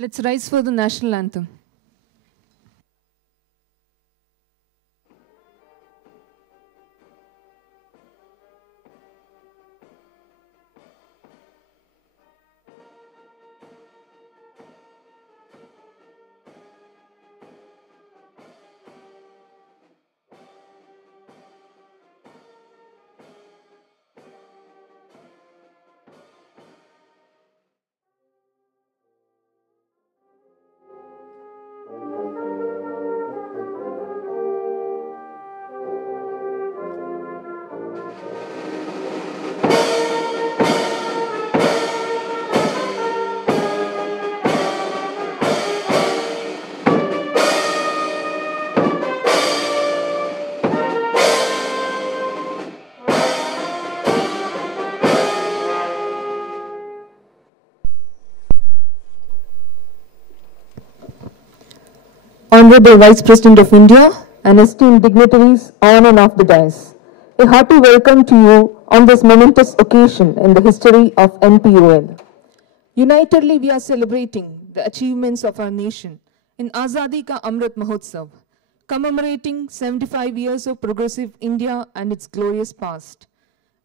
Let's rise for the national anthem. Honorable Vice President of India and esteemed dignitaries on and off the dais, a hearty welcome to you on this momentous occasion in the history of NPOL. Unitedly, we are celebrating the achievements of our nation in Azadi Ka Amrit Mahotsav, commemorating 75 years of progressive India and its glorious past.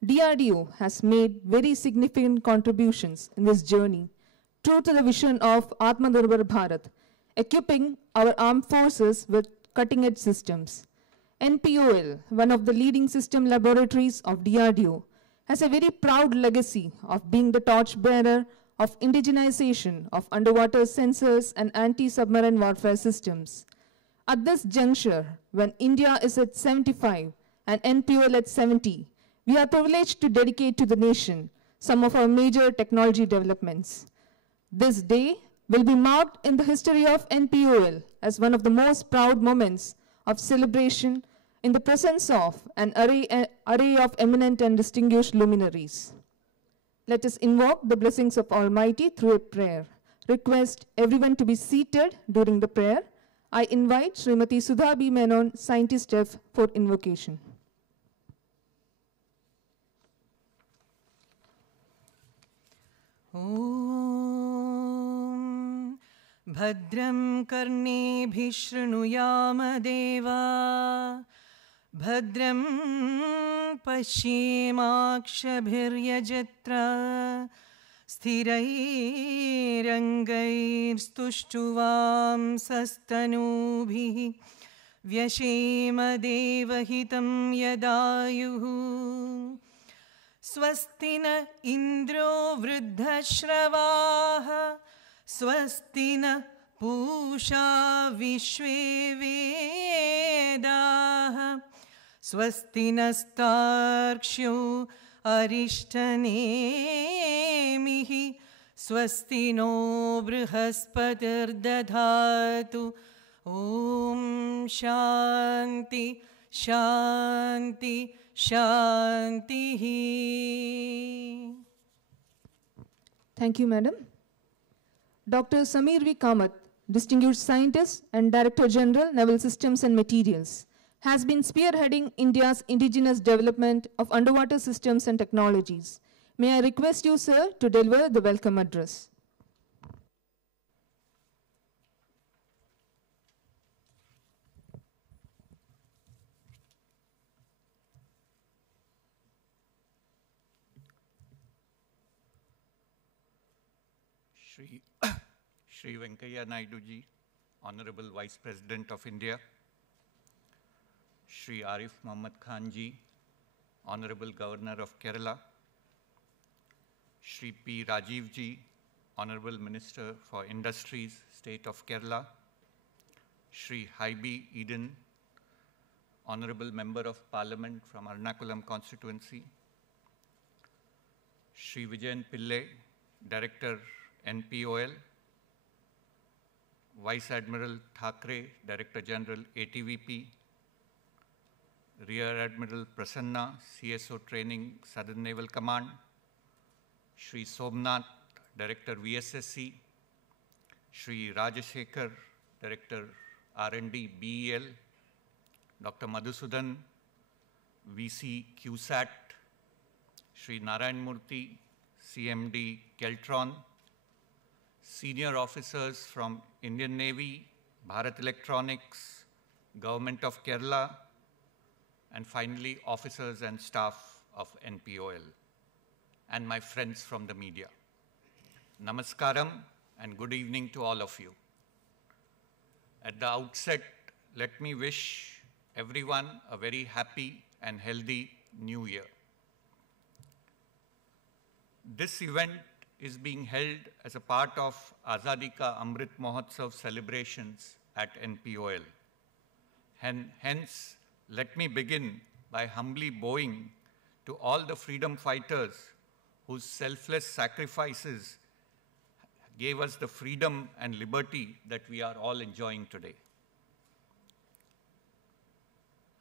DRDO has made very significant contributions in this journey, true to the vision of Atmanirbhar Bharat, equipping our armed forces with cutting-edge systems. NPOL, one of the leading system laboratories of DRDO, has a very proud legacy of being the torchbearer of indigenization of underwater sensors and anti-submarine warfare systems. At this juncture, when India is at 75 and NPOL at 70, we are privileged to dedicate to the nation some of our major technology developments. This day will be marked in the history of NPOL as one of the most proud moments of celebration in the presence of an array of eminent and distinguished luminaries. Let us invoke the blessings of Almighty through a prayer. Request everyone to be seated during the prayer. I invite Srimati Sudha B. Menon, Scientist F, for invocation. Om Bhadram Karnebhi Shrunuyama Deva Bhadram Paschimakshabhiryajatra Sthirairangaistushtuvam Sastanubhi Vyashema Devahitam Yadayuhu Swasti na Indro Vruddhashravah Swasti na Pusha Vishvevedah Swasti nastarkshu Arishtanemihi Swasti no Brihaspatirdadhatu Om Shanti Shanti Shanti. Thank you, Madam. Dr. Samir V. Kamath, Distinguished Scientist and Director General, Naval Systems and Materials, has been spearheading India's indigenous development of underwater systems and technologies. May I request you, sir, to deliver the welcome address. Shri Venkaiah Naidu ji, Honorable Vice President of India, Shri Arif Muhammad Khan ji, Honorable Governor of Kerala, Shri P. Rajiv ji, Honorable Minister for Industries, State of Kerala, Shri Haibi Eden, Honorable Member of Parliament from Ernakulam constituency, Shri Vijayan Pillai, Director NPOL, Vice Admiral Thakre, Director General ATVP, Rear Admiral Prasanna, CSO Training, Southern Naval Command, Shri Somnath, Director VSSC, Shri Rajashekar, Director R&D BEL, Dr. Madhusudan, VC QSAT, Shri Narayan Murthy, CMD Keltron, senior officers from Indian Navy, Bharat Electronics, Government of Kerala, and finally officers and staff of NPOL, and my friends from the media. Namaskaram and good evening to all of you. At the outset, let me wish everyone a very happy and healthy New Year. This event is being held as a part of Azadi Ka Amrit Mahotsav celebrations at NPOL. Hence, let me begin by humbly bowing to all the freedom fighters whose selfless sacrifices gave us the freedom and liberty that we are all enjoying today.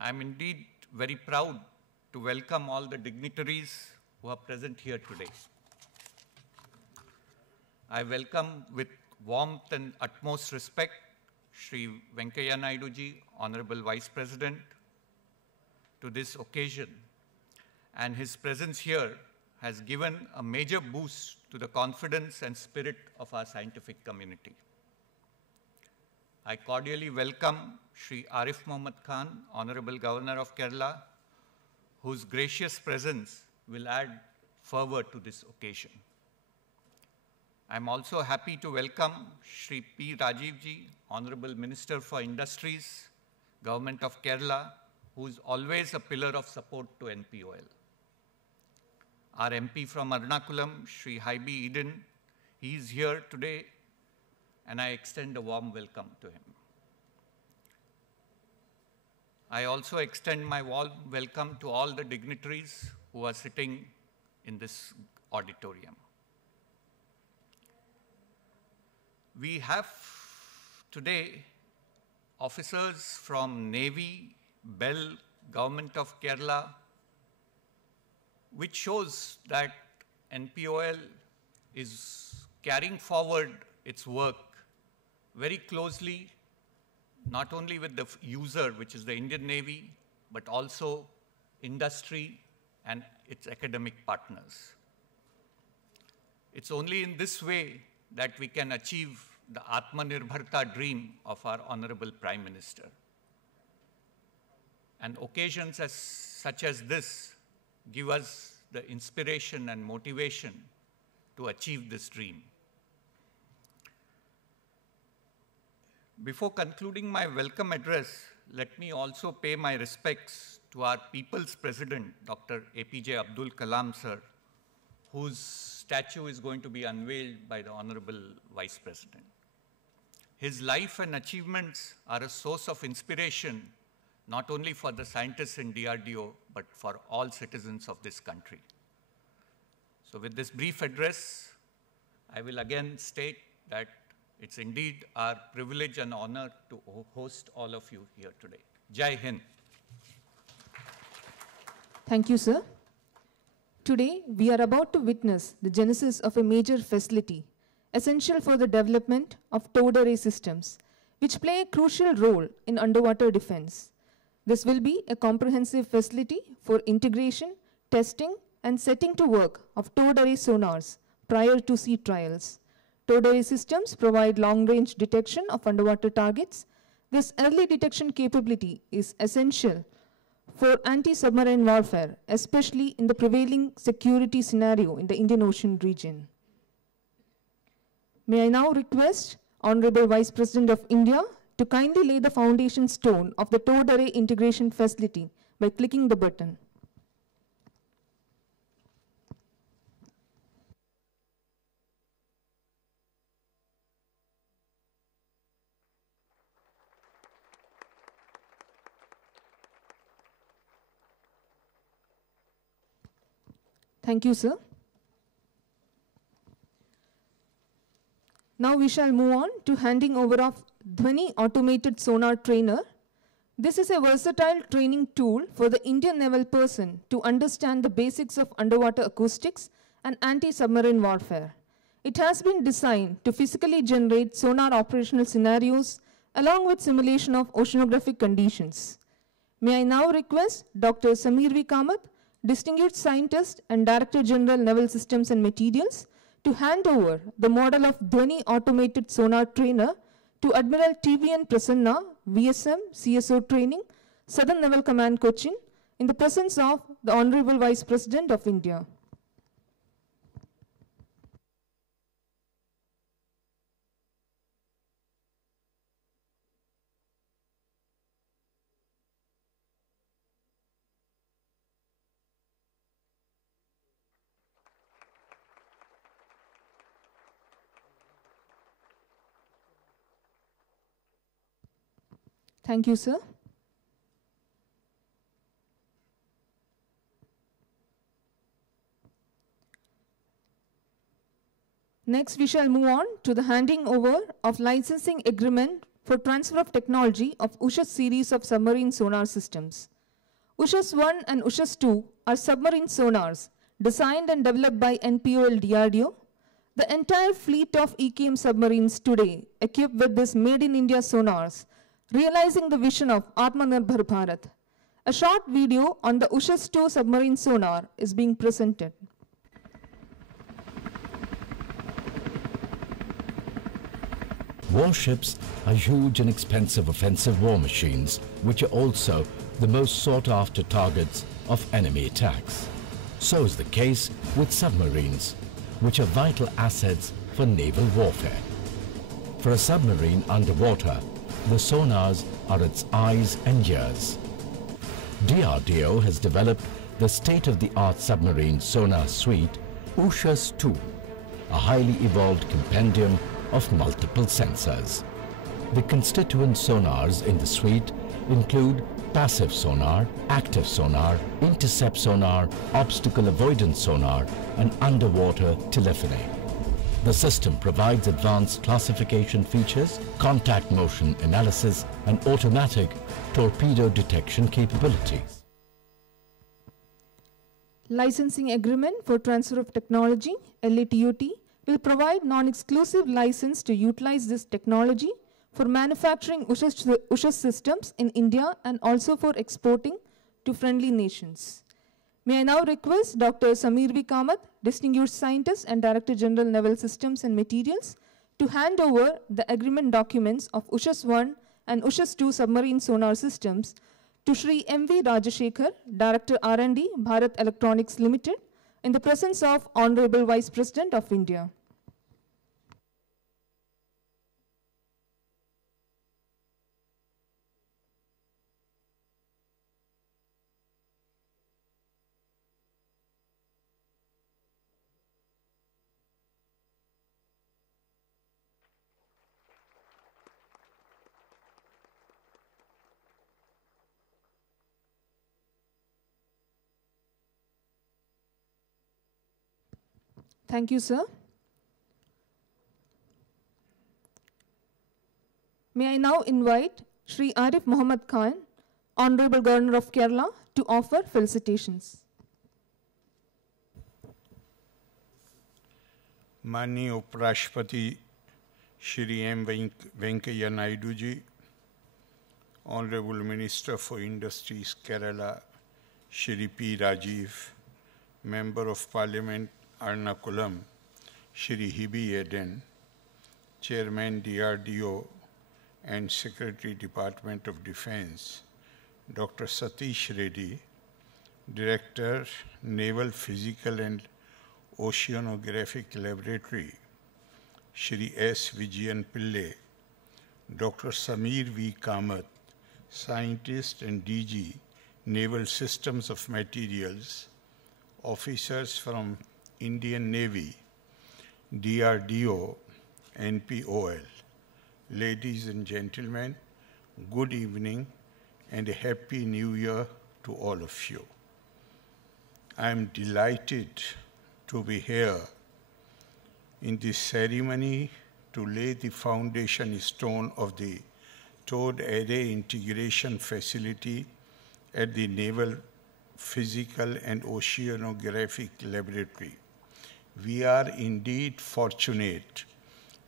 I'm indeed very proud to welcome all the dignitaries who are present here today. I welcome with warmth and utmost respect Shri Venkaiah Naidu ji, Honorable Vice President, to this occasion, and his presence here has given a major boost to the confidence and spirit of our scientific community. I cordially welcome Shri Arif Mohammad Khan, Honorable Governor of Kerala, whose gracious presence will add fervor to this occasion. I'm also happy to welcome Shri P. Rajiv ji, Honorable Minister for Industries, Government of Kerala, who is always a pillar of support to NPOL. Our MP from Ernakulam, Shri Haibi Eden, he is here today, and I extend a warm welcome to him. I also extend my warm welcome to all the dignitaries who are sitting in this auditorium. We have today officers from Navy, BEL, Government of Kerala, which shows that NPOL is carrying forward its work very closely, not only with the user, which is the Indian Navy, but also industry and its academic partners. It's only in this way that we can achieve the Atmanirbharta dream of our Honorable Prime Minister. And occasions such as this give us the inspiration and motivation to achieve this dream. Before concluding my welcome address, let me also pay my respects to our People's President, Dr. APJ Abdul Kalam sir, whose statue is going to be unveiled by the Honorable Vice President. His life and achievements are a source of inspiration, not only for the scientists in DRDO, but for all citizens of this country. So with this brief address, I will again state that it's indeed our privilege and honor to host all of you here today. Jai Hind. Thank you, sir. Today, we are about to witness the genesis of a major facility essential for the development of towed array systems, which play a crucial role in underwater defense. This will be a comprehensive facility for integration, testing, and setting to work of towed array sonars prior to sea trials. Towed array systems provide long-range detection of underwater targets. This early detection capability is essential for anti-submarine warfare, especially in the prevailing security scenario in the Indian Ocean region. May I now request Honorable Vice President of India to kindly lay the foundation stone of the towed array integration facility by clicking the button. Thank you, sir. Now we shall move on to handing over of Dhwani Automated Sonar Trainer. This is a versatile training tool for the Indian naval person to understand the basics of underwater acoustics and anti-submarine warfare. It has been designed to physically generate sonar operational scenarios along with simulation of oceanographic conditions. May I now request Dr. Samir V. Kamath, Distinguished Scientist and Director General Naval Systems and Materials, to hand over the model of Dhwani automated sonar trainer to Admiral TVN Prasanna, VSM, CSO training, Southern Naval Command Cochin, in the presence of the Honorable Vice President of India. Thank you, sir. Next, we shall move on to the handing over of licensing agreement for transfer of technology of USHAS series of submarine sonar systems. USHAS 1 and USHAS 2 are submarine sonars designed and developed by NPOL DRDO. The entire fleet of EKM submarines today equipped with this Made in India sonars, realizing the vision of Atmanirbhar Bharat. A short video on the USHAS 2 submarine sonar is being presented. Warships are huge and expensive offensive war machines, which are also the most sought-after targets of enemy attacks. So is the case with submarines, which are vital assets for naval warfare. For a submarine underwater, the sonars are its eyes and ears. DRDO has developed the state-of-the-art submarine sonar suite, USHAS 2, a highly evolved compendium of multiple sensors. The constituent sonars in the suite include passive sonar, active sonar, intercept sonar, obstacle avoidance sonar, and underwater telephony. The system provides advanced classification features, contact motion analysis, and automatic torpedo detection capabilities. Licensing Agreement for Transfer of Technology, LATUT, will provide non-exclusive license to utilize this technology for manufacturing USHAS systems in India and also for exporting to friendly nations. May I now request Dr. Sameer V. Kamath, Distinguished Scientist and Director General Naval Systems and Materials, to hand over the agreement documents of USHAS 1 and USHAS 2 submarine sonar systems to Shri M.V. Rajashekhar, Director R&D, Bharat Electronics Limited, in the presence of Honorable Vice President of India. Thank you, sir. May I now invite Shri Arif Muhammad Khan, Honorable Governor of Kerala, to offer felicitations. माननीय उपराष्ट्रपति Shri M Venkaiah Naidu ji, Honorable Minister for Industries Kerala Shri P. Rajiv, Member of Parliament Ernakulam Shri Hibi Eden, Chairman DRDO and Secretary Department of Defense Dr. Satish Reddy, Director Naval Physical and Oceanographic Laboratory Shri S. Vijayan Pillai, Dr. Sameer V. Kamath, Scientist and DG Naval Systems of Materials, officers from Indian Navy, DRDO, NPOL. Ladies and gentlemen, good evening and a happy new year to all of you. I am delighted to be here in this ceremony to lay the foundation stone of the Towed Array Integration Facility at the Naval Physical and Oceanographic Laboratory. We are indeed fortunate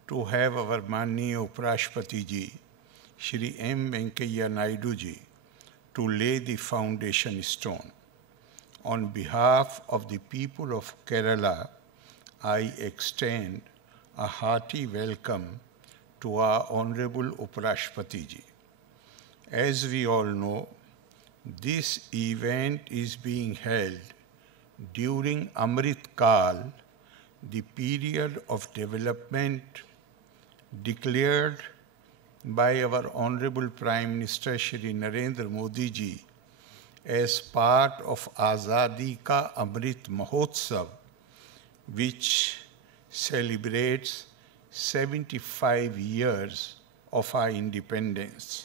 to have our Manniya Uprashpati ji, Shri M. Venkaiah Naidu ji, to lay the foundation stone. On behalf of the people of Kerala, I extend a hearty welcome to our Honorable Uparashtrapati Ji. As we all know, this event is being held during Amrit Kal, the period of development declared by our Honorable Prime Minister Shri Narendra Modi Ji as part of Azadi Ka Amrit Mahotsav, which celebrates 75 years of our independence.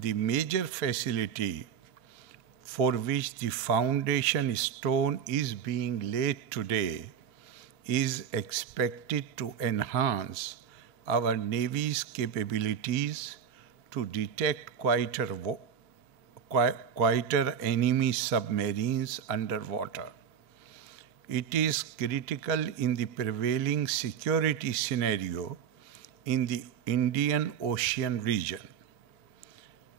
The major facility for which the foundation stone is being laid today is expected to enhance our Navy's capabilities to detect quieter enemy submarines underwater. It is critical in the prevailing security scenario in the Indian Ocean region.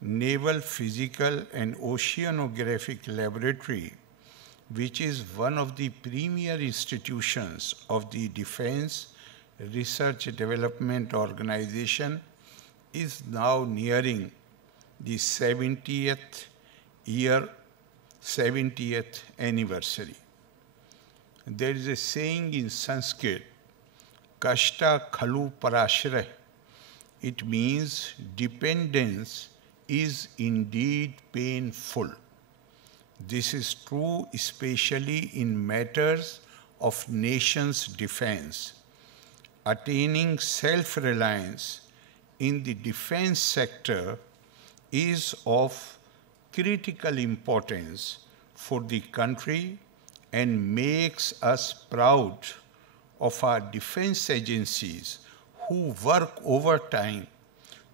Naval Physical and Oceanographic Laboratory, which is one of the premier institutions of the Defense Research Development Organization, is now nearing the 70th anniversary. There is a saying in Sanskrit, Kashta Khalu Parashrah. It means dependence is indeed painful. This is true especially in matters of nation's defense. Attaining self-reliance in the defense sector is of critical importance for the country and makes us proud of our defense agencies who work overtime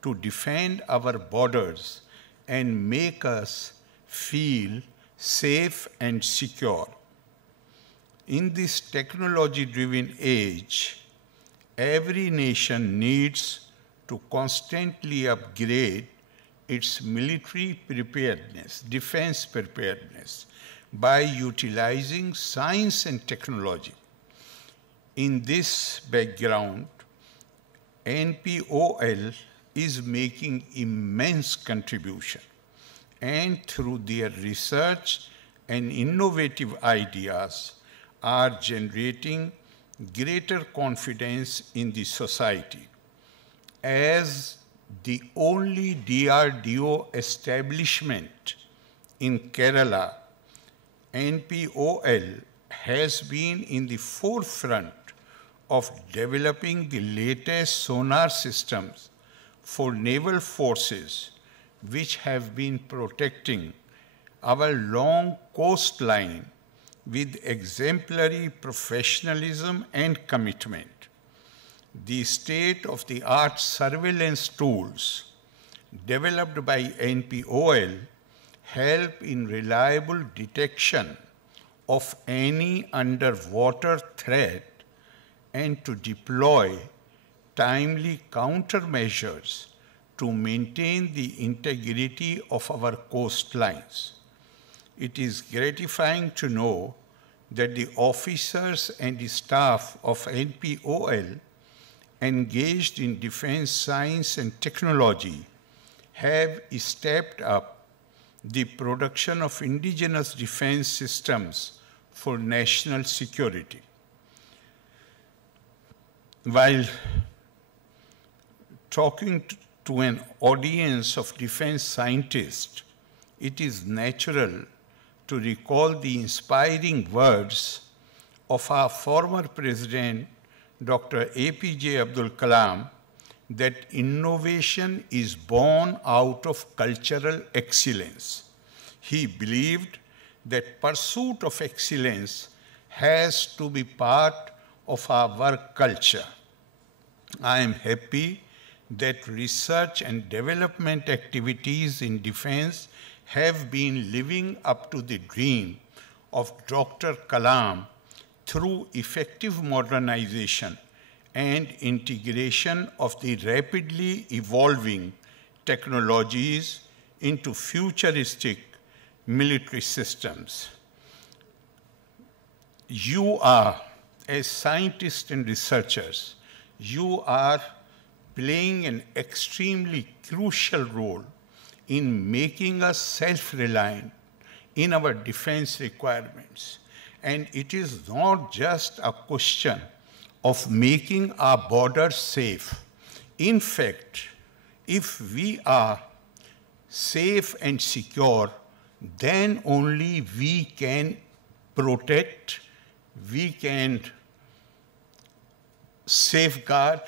to defend our borders and make us feel safe and secure. In this technology-driven age, every nation needs to constantly upgrade its military preparedness, defense preparedness, by utilizing science and technology. In this background, NPOL is making immense contribution, and through their research and innovative ideas are generating greater confidence in the society. As the only DRDO establishment in Kerala, NPOL has been in the forefront of developing the latest sonar systems for naval forces, which have been protecting our long coastline with exemplary professionalism and commitment. The state-of-the-art surveillance tools developed by NPOL help in reliable detection of any underwater threat and to deploy timely countermeasures to maintain the integrity of our coastlines. It is gratifying to know that the officers and the staff of NPOL engaged in defense science and technology have stepped up the production of indigenous defense systems for national security. While talking to an audience of defense scientists, it is natural to recall the inspiring words of our former president, Dr. APJ Abdul Kalam, that innovation is born out of cultural excellence. He believed that pursuit of excellence has to be part of our work culture. I am happy that research and development activities in defense have been living up to the dream of Dr. Kalam through effective modernization and integration of the rapidly evolving technologies into futuristic military systems. You are as scientists and researchers, you are playing an extremely crucial role in making us self-reliant in our defense requirements. And it is not just a question of making our borders safe. In fact, if we are safe and secure, then only we can protect, we can safeguard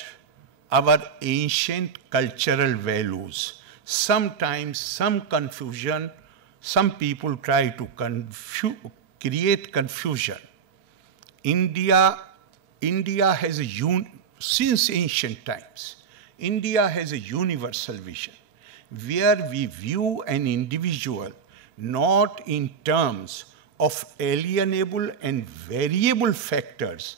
our ancient cultural values. Sometimes some confusion, some people try to create confusion. India has since ancient times, India has a universal vision where we view an individual not in terms of alienable and variable factors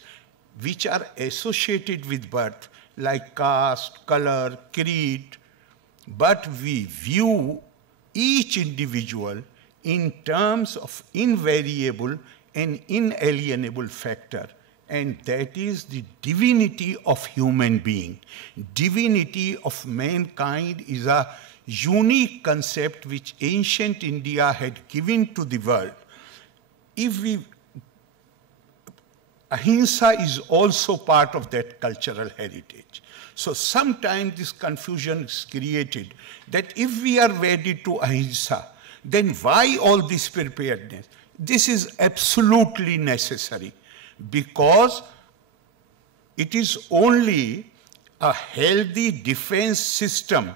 which are associated with birth, like caste, color, creed, but we view each individual in terms of invariable and inalienable factor, and that is the divinity of human being. Divinity of mankind is a unique concept which ancient India had given to the world. Ahimsa is also part of that cultural heritage. So sometimes this confusion is created that if we are wedded to ahimsa, then why all this preparedness? This is absolutely necessary because it is only a healthy defense system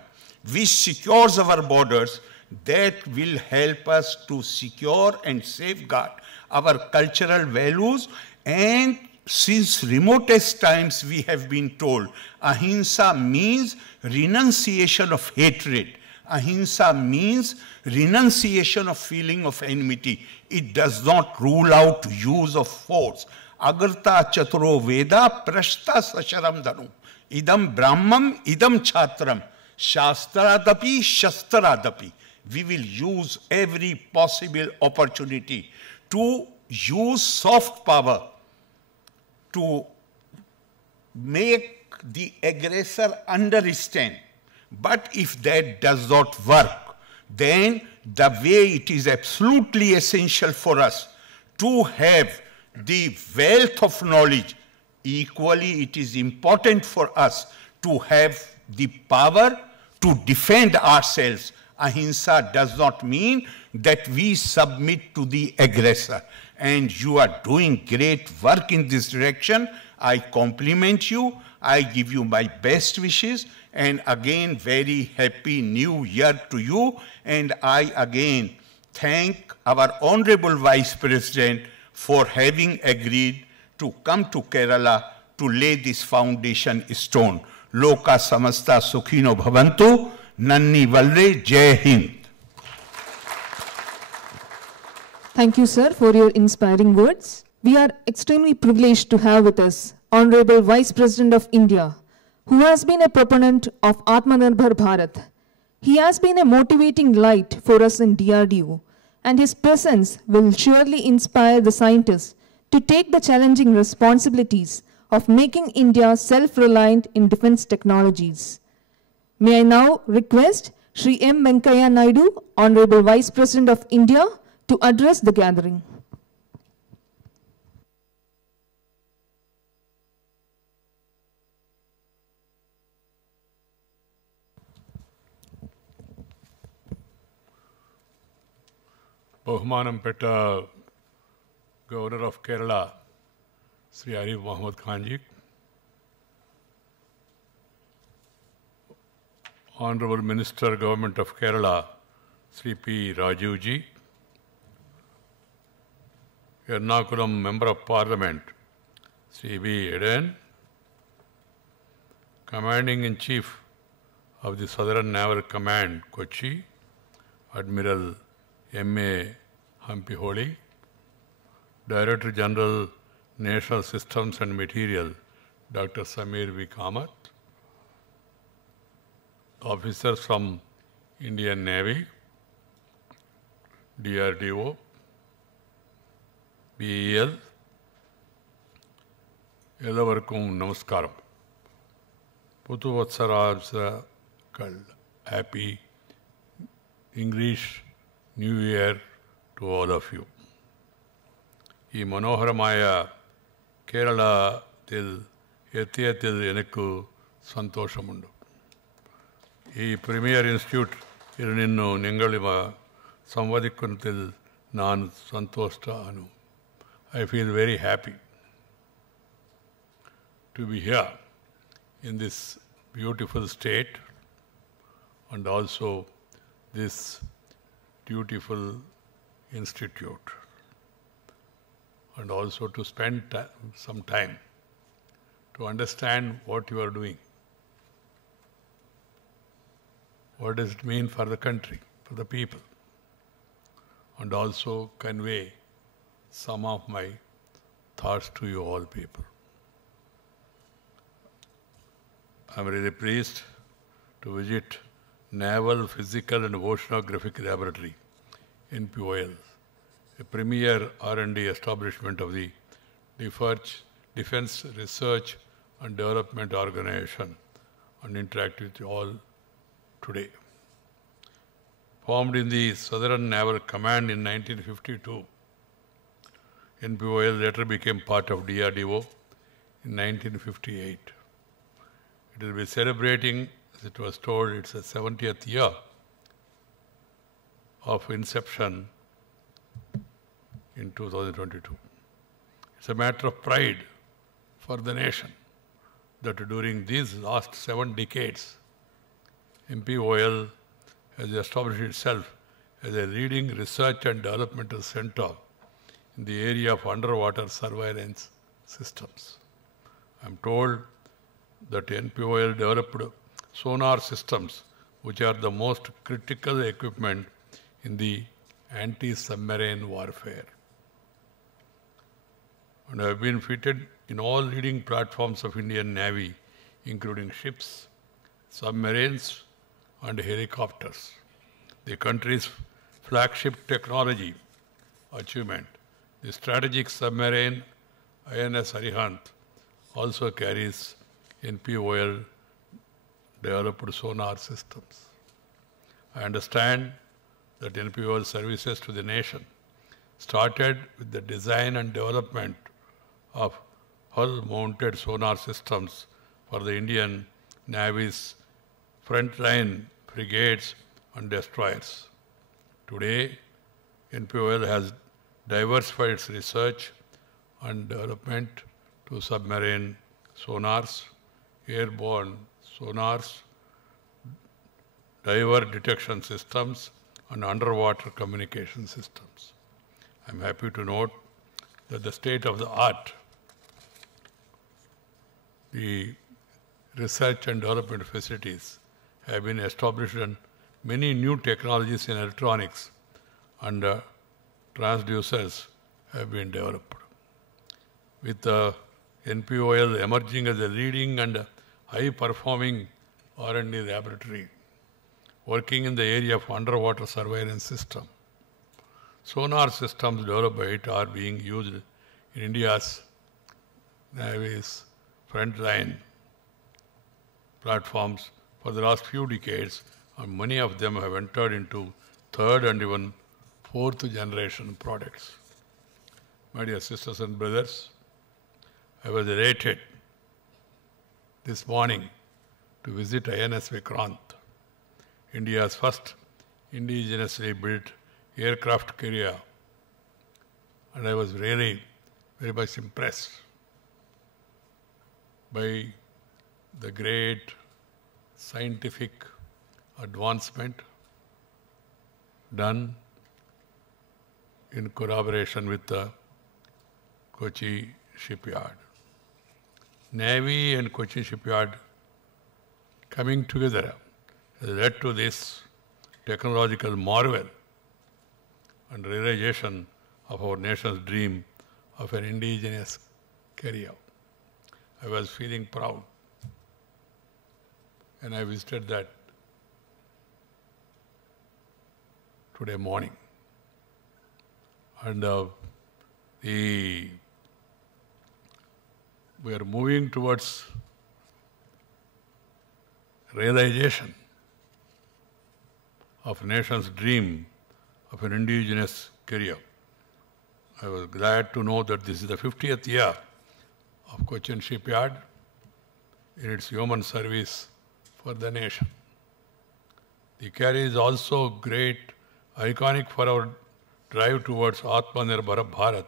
which secures our borders that will help us to secure and safeguard our cultural values. And since remotest times we have been told, ahimsa means renunciation of hatred. Ahimsa means renunciation of feeling of enmity. It does not rule out use of force. Agarta chaturo veda prashta sasharam dhanu. Idam brahmam, idam chatram. Shastradapi, shastradapi. We will use every possible opportunity to use soft power to make the aggressor understand. But if that does not work, then the way it is absolutely essential for us to have the wealth of knowledge, equally it is important for us to have the power to defend ourselves. Ahimsa does not mean that we submit to the aggressor. And you are doing great work in this direction. I compliment you. I give you my best wishes. And again, very happy New Year to you. And I again thank our Honorable Vice President for having agreed to come to Kerala to lay this foundation stone. Loka samasta sukhino bhavantu, nanni valle, Jai Hind. Thank you, sir, for your inspiring words. We are extremely privileged to have with us Honorable Vice President of India, who has been a proponent of Atmanirbhar Bharat. He has been a motivating light for us in DRDO, and his presence will surely inspire the scientists to take the challenging responsibilities of making India self-reliant in defense technologies. May I now request Shri M. Venkaiah Naidu, Honorable Vice President of India, to address the gathering. Bahmanam Petta, Governor of Kerala, Sri Arif Mohammad Khanji, Honorable Minister, Government of Kerala, Sri P. Rajivji, Ernakulam Member of Parliament, Sri B. Eden, Commanding-in-Chief of the Southern Naval Command, Kochi, Admiral M.A. Hampiholi, Director General, National Systems and Material, Dr. Samir V. Kamath, officers from Indian Navy, DRDO, BEL, ಎಲ್ಲವರ್க்கும் ನಮಸ್ಕಾರಂ. ಪುತುವತ್ಸರಾಂಸಕಲ್. Happy English New Year to all of you. ഈ മനോഹരമായ കേരളത്തിൽ എത്തിയതിൽ എനിക്ക് സന്തോഷമുണ്ട്. ഈ premier ഇൻസ്റ്റിറ്റ്യൂട്ടിൽ നിന്നു നിങ്ങളുമായി സംവദിക്കുന്നതിൽ ഞാൻ സന്തോഷവാനാണ്. I feel very happy to be here in this beautiful state and also this beautiful institute, and also to spend some time to understand what you are doing. What does it mean for the country, for the people, and also convey some of my thoughts to you all people. I'm really pleased to visit Naval Physical and Oceanographic Laboratory, NPOL, a premier R&D establishment of the Defense Research and Development Organization, and interact with you all today. Formed in the Southern Naval Command in 1952, NPOL later became part of DRDO in 1958. It will be celebrating, as it was told, its 70th year of inception in 2022. It's a matter of pride for the nation that during these last 7 decades, NPOL has established itself as a leading research and developmental center in the area of underwater surveillance systems. I'm told that NPOL developed sonar systems, which are the most critical equipment in the anti-submarine warfare, and have been fitted in all leading platforms of Indian Navy, including ships, submarines, and helicopters. The country's flagship technology achievement, the strategic submarine INS Arihant, also carries NPOL developed sonar systems. I understand that NPOL services to the nation started with the design and development of hull-mounted sonar systems for the Indian Navy's frontline frigates and destroyers. Today, NPOL has diversified its research and development to submarine sonars, airborne sonars, diver detection systems, and underwater communication systems. I'm happy to note that the state-of-the-art, the research and development facilities have been established, and many new technologies in electronics and transducers have been developed. With the NPOL emerging as a leading and high-performing R&D laboratory working in the area of underwater surveillance system, sonar systems developed by it are being used in India's Navy's frontline platforms for the last few decades, and many of them have entered into third and even fourth generation products. My dear sisters and brothers, I was elated this morning to visit INS Vikrant, India's first indigenously built aircraft carrier, and I was really very much impressed by the great scientific advancement done in collaboration with the Kochi shipyard. Navy and Kochi shipyard coming together has led to this technological marvel and realization of our nation's dream of an indigenous carrier. I was feeling proud and I visited that today morning. And the we are moving towards realization of nation's dream of an indigenous career. I was glad to know that this is the 50th year of Cochin Shipyard in its human service for the nation. The carrier is also great, iconic for our drive towards Atmanirbhar Bharat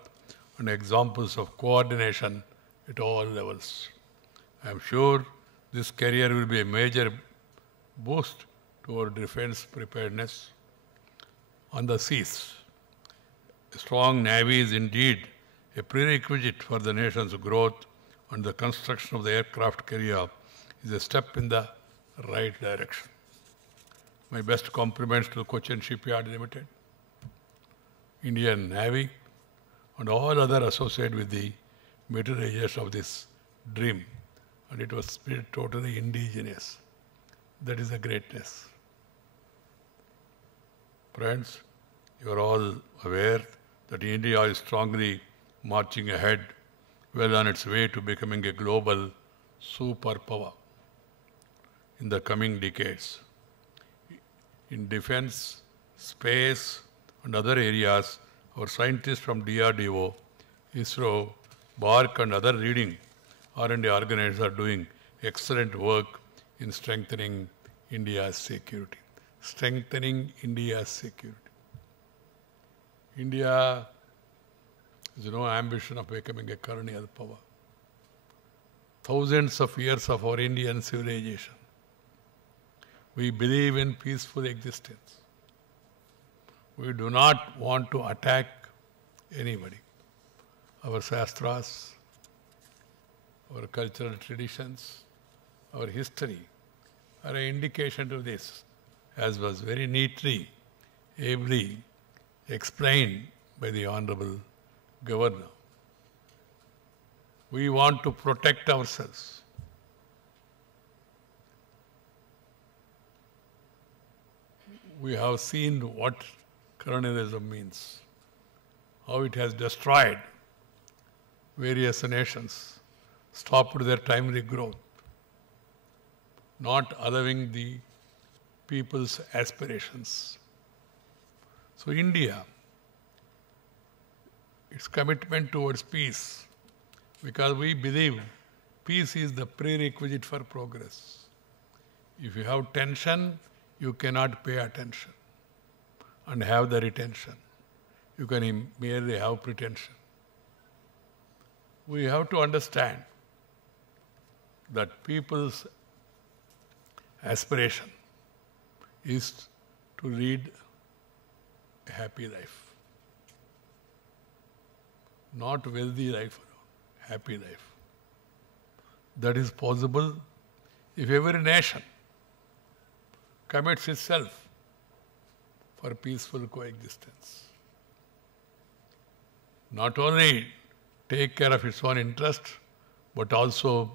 and examples of coordination at all levels. I am sure this carrier will be a major boost to our defense preparedness on the seas. A strong navy is indeed a prerequisite for the nation's growth, and the construction of the aircraft carrier is a step in the right direction. My best compliments to the Cochin Shipyard Limited, Indian Navy, and all other associated with the materialization of this dream. And it was spirit totally indigenous. That is the greatness. Friends, you are all aware that India is strongly marching ahead, well on its way to becoming a global superpower in the coming decades. In defense, space, and other areas, our scientists from DRDO, ISRO, BARC, and other leading R&D organizations are doing excellent work in strengthening India's security. Strengthening India's security. India has no ambition of becoming a colonial power. Thousands of years of our Indian civilization, we believe in peaceful existence. We do not want to attack anybody. Our Shastras, our cultural traditions, our history are an indication to this, as was very neatly, ably explained by the Honorable Governor. We want to protect ourselves. We have seen what colonialism means, how it has destroyed various nations, stopped their timely growth, not allowing the people's aspirations. So India, its commitment towards peace, because we believe peace is the prerequisite for progress. If you have tension, you cannot pay attention and have the retention. You can merely have pretension. We have to understand that people's aspiration is to lead a happy life. Not wealthy life alone, happy life. That is possible if every nation commits itself for peaceful coexistence. Not only take care of its own interest, but also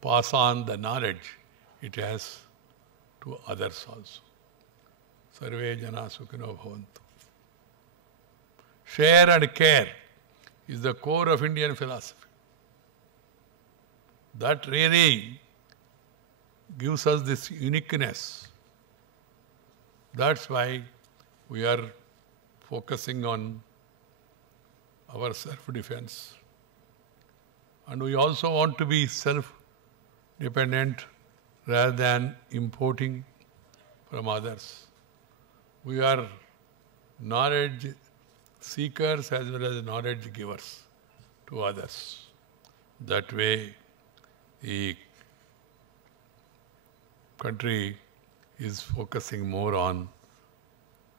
pass on the knowledge it has to others also. Sarve jana sukhino bhavantu. Share and care is the core of Indian philosophy. That really gives us this uniqueness. That's why we are focusing on our self-defense. And we also want to be self-dependent rather than importing from others. We are knowledge seekers as well as knowledge givers to others. That way, the country is focusing more on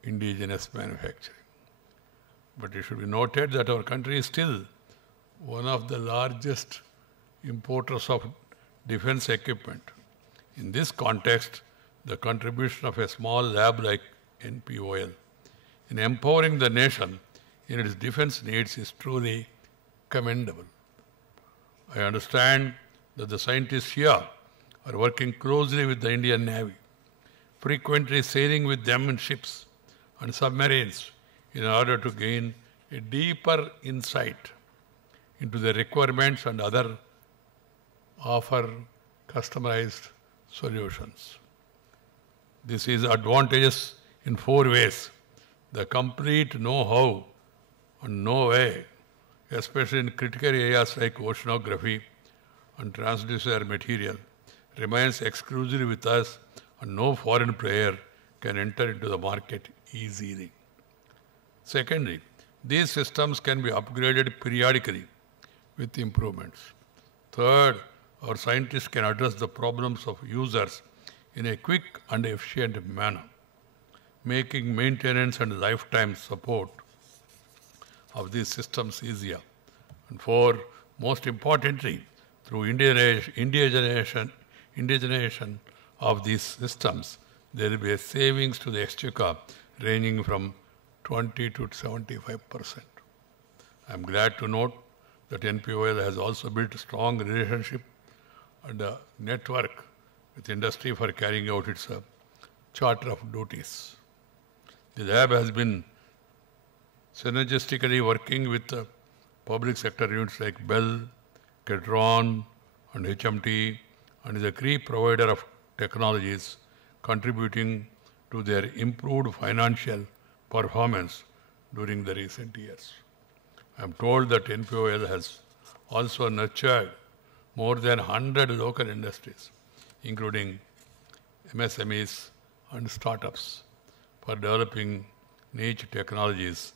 indigenous manufacturing. But it should be noted that our country is still one of the largest importers of defense equipment. In this context, the contribution of a small lab like NPOL in empowering the nation in its defense needs is truly commendable. I understand that the scientists here are working closely with the Indian Navy, frequently sailing with them in ships and submarines in order to gain a deeper insight into the requirements and other offer customized solutions. This is advantageous in 4 ways. The complete know-how and know-way, especially in critical areas like oceanography and transducer material, remains exclusive with us, and no foreign player can enter into the market easily. Secondly, these systems can be upgraded periodically with improvements. Third, our scientists can address the problems of users in a quick and efficient manner, making maintenance and lifetime support of these systems easier. And four, most importantly, through indigenization of these systems, there will be a savings to the exchequer ranging from 20 to 75%. I am glad to note that NPOL has also built a strong relationship and a network with industry for carrying out its charter of duties. The lab has been synergistically working with public sector units like Bell, Ketron, and HMT, and is a key provider of technologies contributing to their improved financial performance during the recent years. I am told that NPOL has also nurtured more than 100 local industries, including MSMEs and startups, for developing niche technologies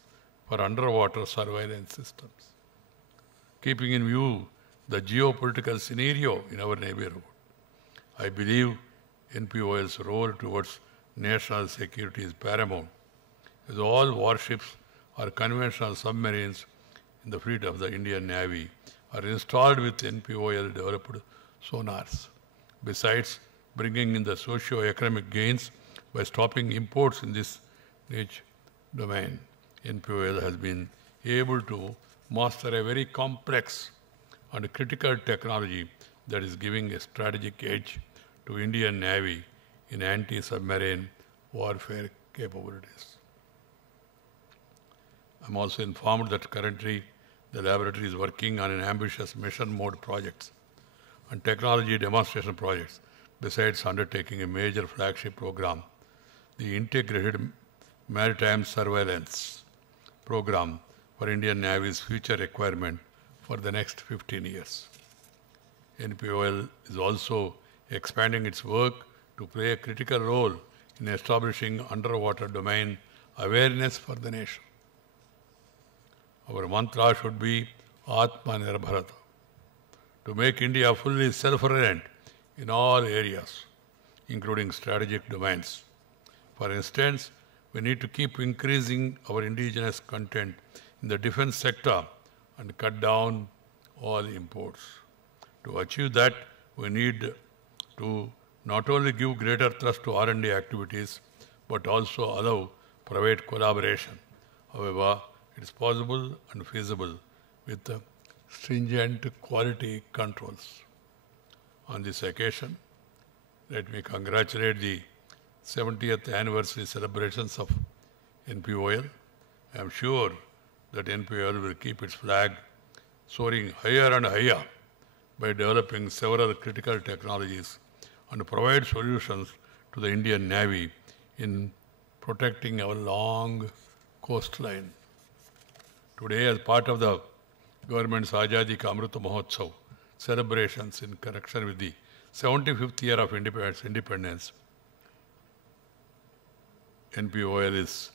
for underwater surveillance systems. Keeping in view the geopolitical scenario in our neighborhood, I believe NPOL's role towards national security is paramount, as all warships or conventional submarines in the fleet of the Indian Navy are installed with NPOL developed sonars. Besides bringing in the socio-economic gains by stopping imports in this niche domain, NPOL has been able to master a very complex and critical technology that is giving a strategic edge to Indian Navy in anti-submarine warfare capabilities. I am also informed that currently the laboratory is working on an ambitious mission mode projects and technology demonstration projects, besides undertaking a major flagship program, the Integrated Maritime Surveillance Program for Indian Navy's future requirement for the next 15 years. NPOL is also expanding its work to play a critical role in establishing underwater domain awareness for the nation. Our mantra should be Atmanirbharata, to make India fully self-reliant in all areas, including strategic domains. For instance, we need to keep increasing our indigenous content in the defense sector and cut down all imports. To achieve that, we need to not only give greater thrust to R&D activities, but also allow private collaboration. However, it is possible and feasible with stringent quality controls. On this occasion, let me congratulate the 70th anniversary celebrations of NPOL. I am sure that NPOL will keep its flag soaring higher and higher by developing several critical technologies and provide solutions to the Indian Navy in protecting our long coastline. Today, as part of the government's Azadi Ka Amrit Mahotsav celebrations in connection with the 75th year of independence, NPOL is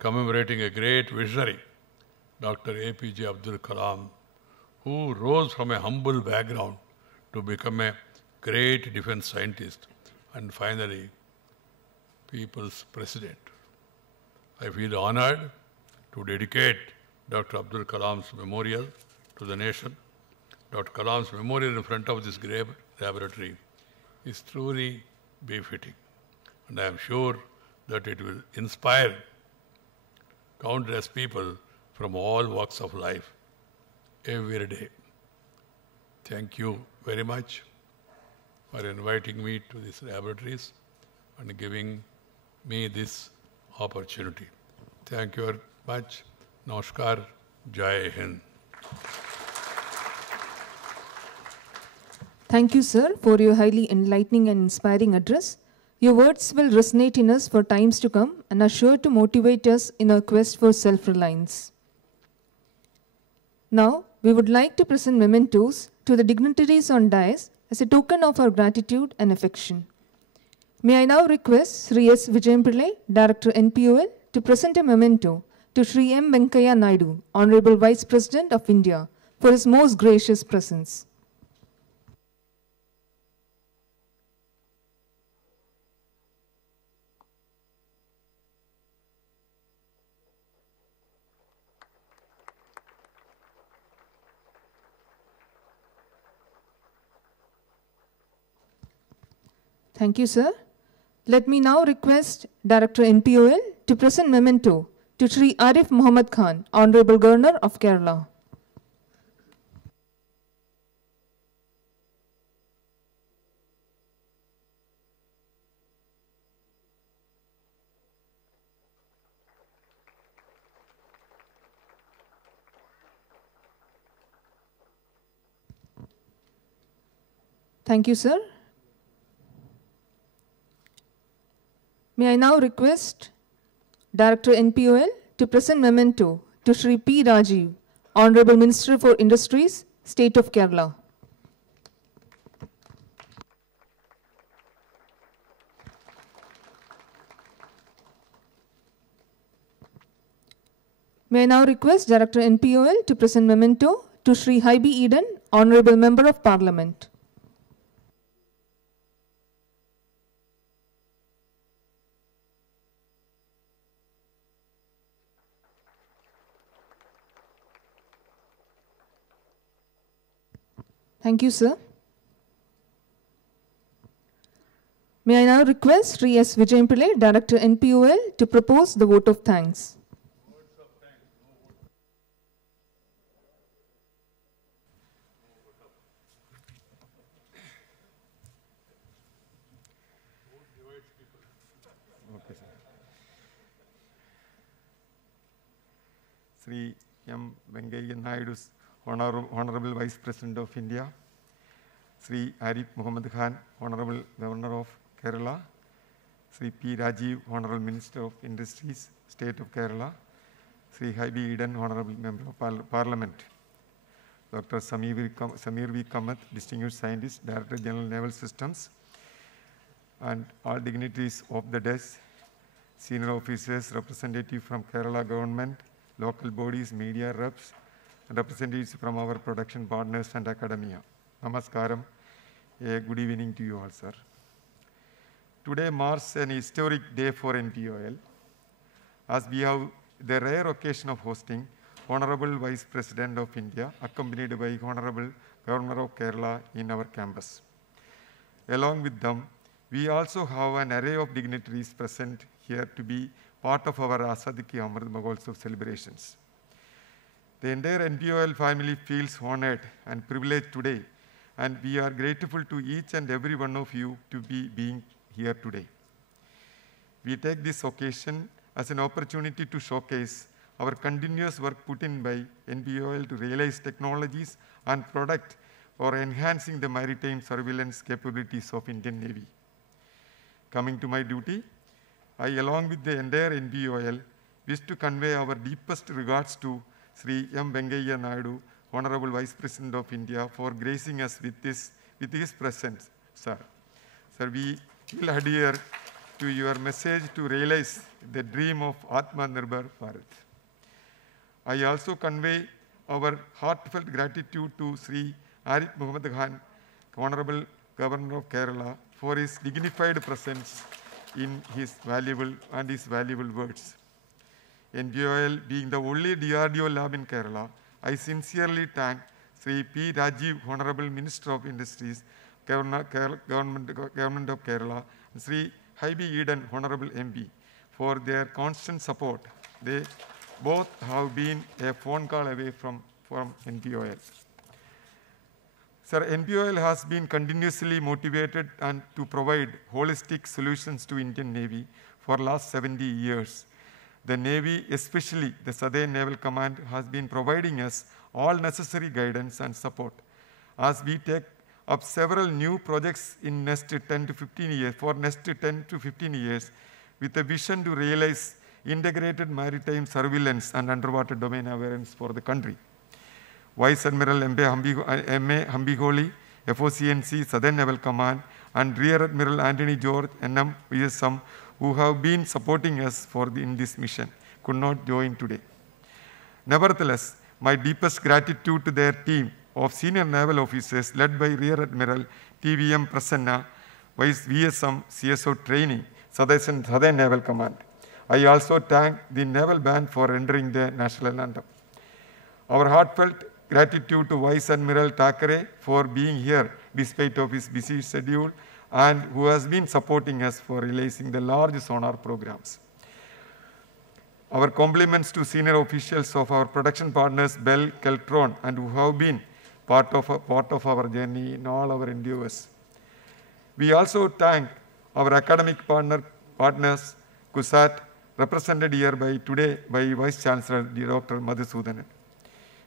commemorating a great visionary, Dr. APJ Abdul Kalam, who rose from a humble background to become a great defense scientist and finally people's president. I feel honored to dedicate Dr. Abdul Kalam's memorial to the nation. Dr. Kalam's memorial in front of this great laboratory is truly befitting, and I am sure that it will inspire countless people from all walks of life every day. Thank you very much for inviting me to these laboratories and giving me this opportunity. Thank you very much. Thank you, sir, for your highly enlightening and inspiring address. Your words will resonate in us for times to come and are sure to motivate us in our quest for self-reliance. Now, we would like to present mementos to the dignitaries on dais as a token of our gratitude and affection. May I now request Sri S. Vijayam Director NPOL, to present a memento to Sri M. Venkaiah Naidu, Honorable Vice President of India, for his most gracious presence. Thank you, sir. Let me now request Director NPOL to present memento to Sri Arif Muhammad Khan, Honorable Governor of Kerala. Thank you, sir. May I now request Director NPOL to present memento to Sri P. Rajiv, Honorable Minister for Industries, State of Kerala. May I now request Director NPOL to present memento to Sri Haibi Eden, Honorable Member of Parliament. Thank you, sir. May I now request Sri S. Vijayam Pillai, Director NPOL, to propose the vote of thanks. Okay, sir. Sri M. Venkaiah Naidu, Honorable Vice President of India, Sri Arif Muhammad Khan, Honorable Governor of Kerala, Sri P. Rajiv, Honorable Minister of Industries, State of Kerala, Sri Haibi Eden, Honorable Member of Parliament, Dr. Samir V. Kamath, Distinguished Scientist, Director General Naval Systems, and all dignitaries of the desk, senior officers, representatives from Kerala government, local bodies, media reps, and representatives from our production partners and academia. Namaskaram. A good evening to you all, sir. Today marks an historic day for NPOL, as we have the rare occasion of hosting Honorable Vice President of India, accompanied by Honorable Governor of Kerala in our campus. Along with them, we also have an array of dignitaries present here to be part of our Azadi Ki Amrit Mahotsav celebrations. The entire NPOL family feels honored and privileged today, and we are grateful to each and every one of you to be being here today. We take this occasion as an opportunity to showcase our continuous work put in by NPOL to realize technologies and product for enhancing the maritime surveillance capabilities of Indian Navy. Coming to my duty, I, along with the entire NPOL, wish to convey our deepest regards to Sri M. Venkaiah Naidu, Honorable Vice President of India, for gracing us with his presence, sir. Sir, we will adhere to your message to realize the dream of Atmanirbhar Bharat. I also convey our heartfelt gratitude to Sri Arif Muhammad Khan, Honorable Governor of Kerala, for his dignified presence in his valuable words. NPOL being the only DRDO lab in Kerala, I sincerely thank Sri P. Rajiv, Honorable Minister of Industries, Government of Kerala, and Sri Haibi Eden, Honorable MP, for their constant support. They both have been a phone call away from NPOL. Sir, NPOL has been continuously motivated and to provide holistic solutions to Indian Navy for last 70 years. The Navy, especially the Southern Naval Command, has been providing us all necessary guidance and support as we take of several new projects in next 10 to 15 years, for next 10 to 15 years, with a vision to realize integrated maritime surveillance and underwater domain awareness for the country. Vice Admiral M.A. Hambigoli, FOCNC, Southern Naval Command, and Rear Admiral Anthony George, NM, VSM, who have been supporting us in this mission, could not join today. Nevertheless, my deepest gratitude to their team of senior naval officers led by Rear Admiral TVM Prasanna, Vice VSM, CSO Training, Southern Naval Command. I also thank the Naval Band for rendering the national anthem. Our heartfelt gratitude to Vice Admiral Thackeray for being here despite of his busy schedule and who has been supporting us for realizing the large sonar programs. Our compliments to senior officials of our production partners Bell, Keltron, and who have been part of our journey in all our endeavors. We also thank our academic partners, CUSAT, represented here today by Vice Chancellor Dr. Madhusudanan.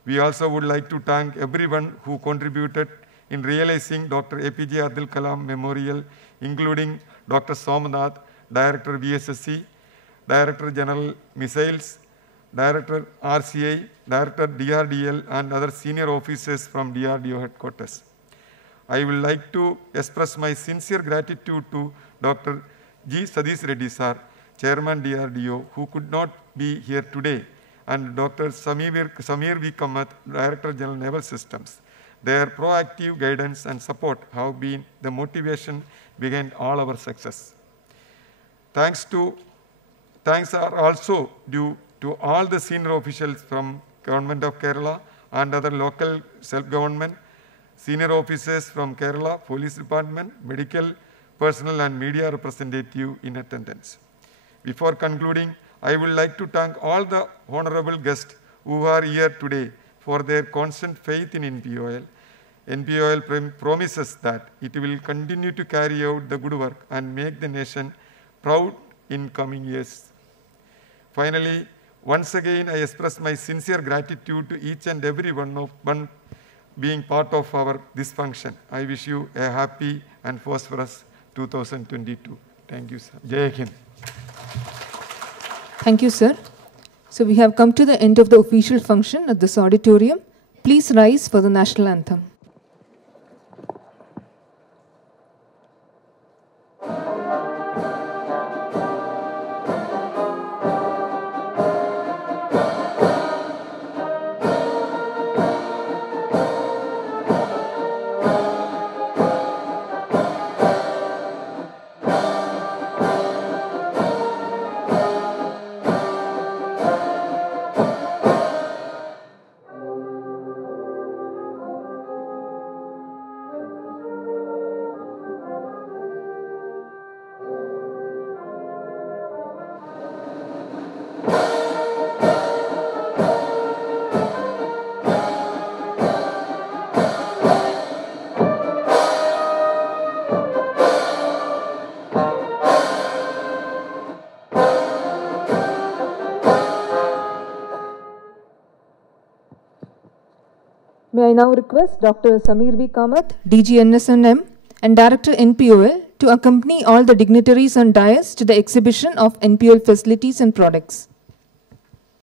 We also would like to thank everyone who contributed in realizing Dr. APJ Abdul Kalam Memorial, including Dr. Somnath, Director VSSC, Director General Missiles, Director RCI, Director DRDL, and other senior officers from DRDO headquarters. I would like to express my sincere gratitude to Dr. G. Sadish Reddy Sir, Chairman DRDO, who could not be here today, and Dr. Samir V. Kamath, Director General Naval Systems. Their proactive guidance and support have been the motivation behind all our success. Thanks are also due to all the senior officials from Government of Kerala and other local self-government, senior officers from Kerala, Police Department, medical personnel and media representative in attendance. Before concluding, I would like to thank all the honorable guests who are here today for their constant faith in NPOL. NPOL promises that it will continue to carry out the good work and make the nation proud in coming years. Finally, once again, I express my sincere gratitude to each and every one being part of this function. I wish you a happy and prosperous 2022. Thank you, sir. Jai Hind. Thank you, sir. So we have come to the end of the official function at this auditorium. Please rise for the national anthem. May I now request Dr. Samir V. Kamath, DG NSNM and Director NPOL to accompany all the dignitaries on dais to the exhibition of NPOL facilities and products.